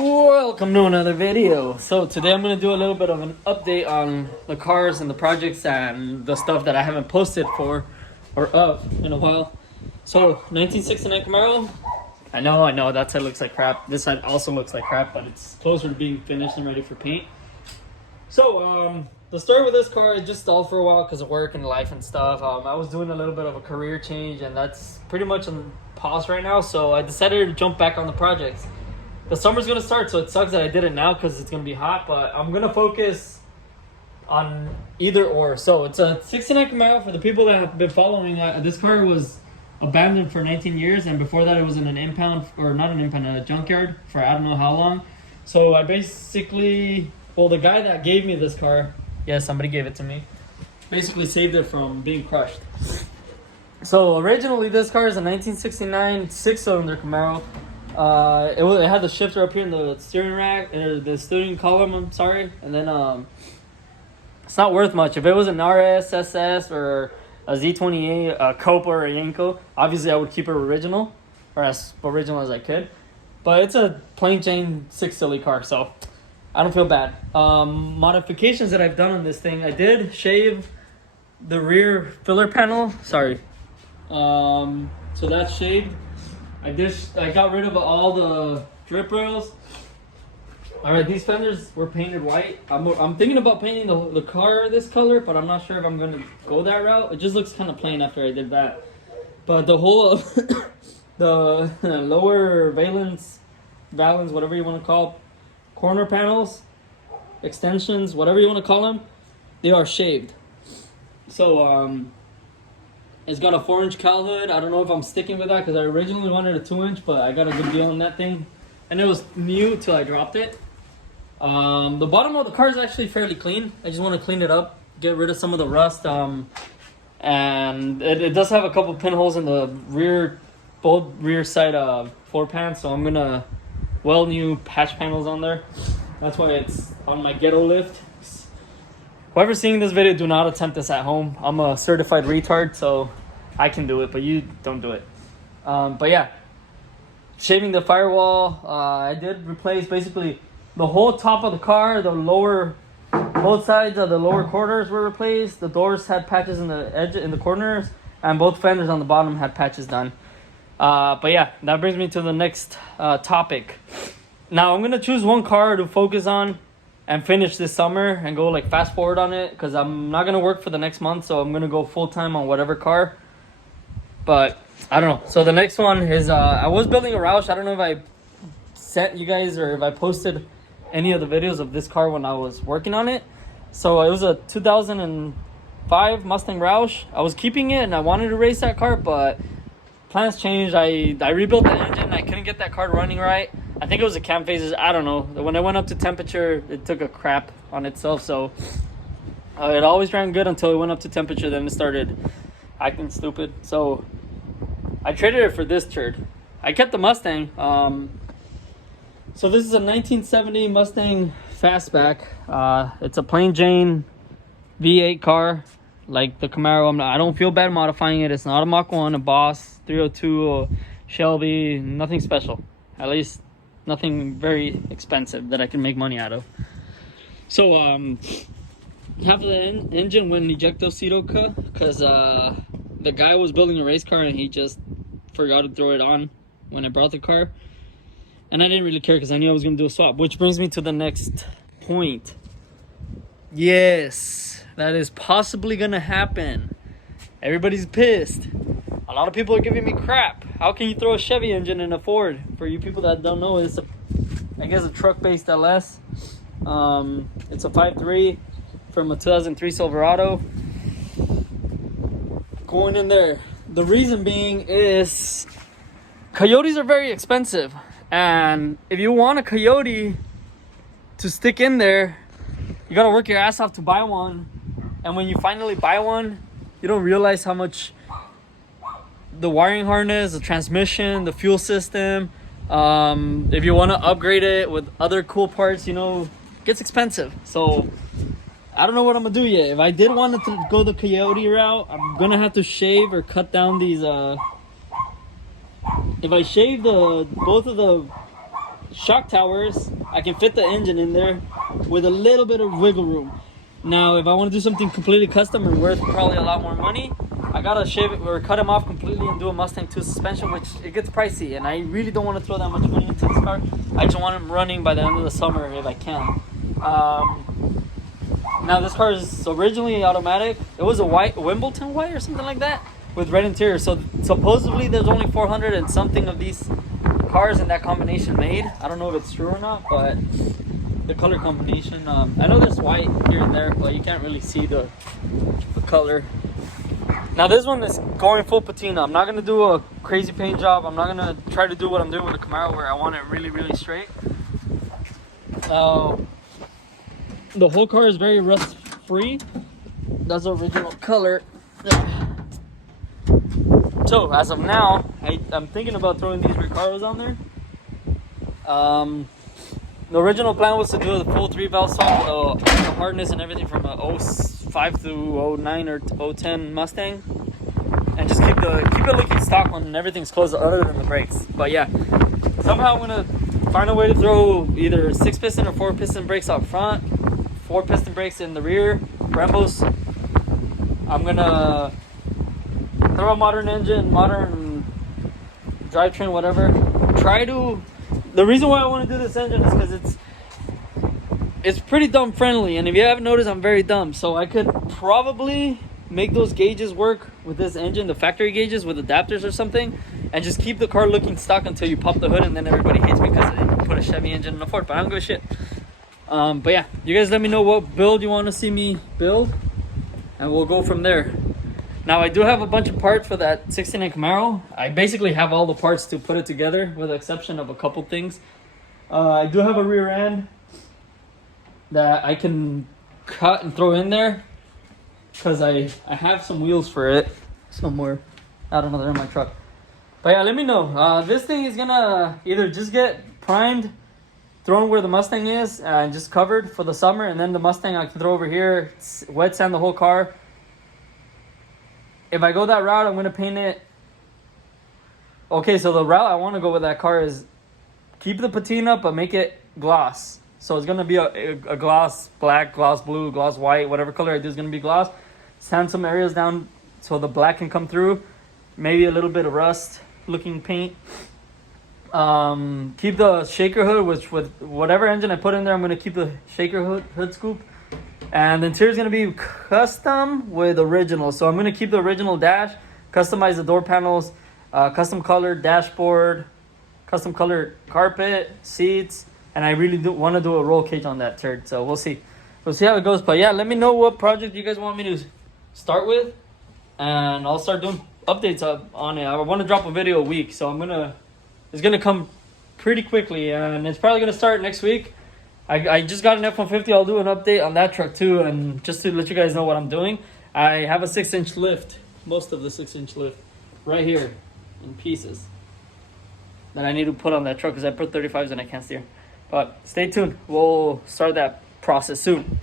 Welcome to another video. So today I'm going to do a little bit of an update on the cars and the projects and the stuff that I haven't posted for or of in a while. So 1969 Camaro. I know that side looks like crap. This side also looks like crap, but it's closer to being finished and ready for paint. So the story with this car, it just stalled for a while because of work and life and stuff. I was doing a little bit of a career change, and that's pretty much on pause right now. So I decided to jump back on the projects. The summer's gonna start, so it sucks that I did it now because it's gonna be hot, but I'm gonna focus on either or. So it's a 69 Camaro. For the people that have been following, this car was abandoned for 19 years, and before that it was in an impound, or not an impound, a junkyard for I don't know how long. So I basically, well, the guy that gave me this car, yeah, somebody gave it to me, basically saved it from being crushed. So originally this car is a 1969 6-cylinder Camaro. It had the shifter up here in the steering rack, or the steering column, I'm sorry. And then it's not worth much. If it was an RS, SS, or a Z28, a Copa, or a Yenko, obviously I would keep it original, or as original as I could. But it's a plain Jane 6-cylinder car, so I don't feel bad. Modifications that I've done on this thing, I did shave the rear filler panel. Sorry. So that's shaved. I got rid of all the drip rails. Alright, these fenders were painted white. I'm thinking about painting the car this color, but I'm not sure if I'm going to go that route. It just looks kind of plain after I did that. But the whole the lower valence, whatever you want to call, corner panels, extensions, whatever you want to call them, they are shaved. So it's got a 4-inch cowl hood. I don't know if I'm sticking with that because I originally wanted a 2-inch, but I got a good deal on that thing. And it was new till I dropped it. The bottom of the car is actually fairly clean. I just want to clean it up, get rid of some of the rust. And it does have a couple pinholes in the both rear side floor pans. So I'm going to weld new patch panels on there. That's why it's on my ghetto lift. Whoever's seeing this video, do not attempt this at home. I'm a certified retard, so I can do it, but you don't do it. But yeah, shaving the firewall, I did replace basically the whole top of the car. The lower, both sides of the lower quarters were replaced. The doors had patches in the edge, in the corners, and both fenders on the bottom had patches done. But yeah, that brings me to the next topic. Now I'm gonna choose one car to focus on and finish this summer and go like fast forward on it, because I'm not gonna work for the next month, so I'm gonna go full time on whatever car. But I don't know. So the next one is I was building a Roush. I don't know if I sent you guys or if I posted any of the videos of this car when I was working on it. So it was a 2005 Mustang Roush. I was keeping it and I wanted to race that car, but plans changed. I rebuilt the engine. I couldn't get that car running right. I think it was the cam phases. I don't know. When it went up to temperature, it took a crap on itself. So it always ran good until it went up to temperature. Then it started acting stupid. So I traded it for this turd. I kept the Mustang. So this is a 1970 Mustang Fastback. It's a plain Jane V8 car, like the Camaro. I don't feel bad modifying it. It's not a Mach 1, a Boss, 302, or Shelby. Nothing special. At least nothing very expensive that I can make money out of. So half of the engine went in ejecto seat because the guy was building a race car and he just forgot to throw it on when I brought the car, and I didn't really care because I knew I was going to do a swap. Which brings me to the next point. Yes, that is possibly going to happen. Everybody's pissed. A lot of people are giving me crap. How can you throw a Chevy engine in a Ford? For you people that don't know, it's I guess a truck-based LS. It's a 5.3 from a 2003 Silverado. Going in there. The reason being is Coyotes are very expensive. And if you want a Coyote to stick in there, you gotta work your ass off to buy one. And when you finally buy one, you don't realize how much the wiring harness, the transmission, the fuel system, if you want to upgrade it with other cool parts, you know, it gets expensive. So I don't know what I'm gonna do yet. If I did want to go the Coyote route, I'm gonna have to shave or cut down these if I shave both of the shock towers, I can fit the engine in there with a little bit of wiggle room. Now, if I want to do something completely custom and worth probably a lot more money, I gotta shave it or cut them off completely and do a Mustang 2 suspension, which it gets pricey, and I really don't want to throw that much money into this car. I just want them running by the end of the summer if I can. Now this car is originally automatic. It was a white Wimbledon white or something like that with red interior. So supposedly there's only 400 and something of these cars in that combination made. I don't know if it's true or not, but the color combination, I know there's white here and there, but you can't really see the color. Now this one is going full patina. I'm not gonna do a crazy paint job. I'm not gonna try to do what I'm doing with the Camaro where I want it really, really straight. The whole car is very rust free. That's the original color. So as of now, I'm thinking about throwing these Recaros on there. The original plan was to do the full 3-valve swap, the hardness and everything from a 05 to 09 or 010 Mustang, and just keep it looking stock when everything's closed other than the brakes. But yeah, somehow I'm gonna find a way to throw either 6-piston or 4-piston brakes out front, 4-piston brakes in the rear, Brembos. I'm gonna throw a modern engine, modern drivetrain, whatever. The reason why I want to do this engine is because it's pretty dumb friendly, and if you haven't noticed, I'm very dumb. So I could probably make those gauges work with this engine, the factory gauges with adapters or something, and just keep the car looking stock until you pop the hood, and then everybody hates me because I put a Chevy engine in a Ford, but I don't give a shit. But yeah, you guys let me know what build you want to see me build, and we'll go from there. Now I do have a bunch of parts for that 69 Camaro. I basically have all the parts to put it together with the exception of a couple things. I do have a rear end that I can cut and throw in there because I have some wheels for it somewhere. I don't know, they're in my truck. But yeah, let me know. This thing is gonna either just get primed, thrown where the Mustang is, and just covered for the summer, and then the Mustang I can throw over here, wet sand the whole car. If I go that route, I'm going to paint it. Okay, so the route I want to go with that car is keep the patina, but make it gloss. So it's going to be a gloss black, gloss blue, gloss white, whatever color I do is going to be gloss. Sand some areas down so the black can come through. Maybe a little bit of rust looking paint. Keep the shaker hood, which with whatever engine I put in there, I'm going to keep the shaker hood scoop. And the interior is going to be custom with original. So I'm going to keep the original dash, customize the door panels, custom colored dashboard, custom colored carpet, seats, and I really do want to do a roll cage on that turd. So we'll see. We'll see how it goes. But yeah, let me know what project you guys want me to start with, and I'll start doing updates on it. I want to drop a video a week, so it's going to come pretty quickly, and it's probably going to start next week. I just got an F-150. I'll do an update on that truck too, and just to let you guys know what I'm doing, I have a 6-inch lift, most of the 6-inch lift, right here in pieces that I need to put on that truck because I put 35s and I can't steer. But stay tuned. We'll start that process soon.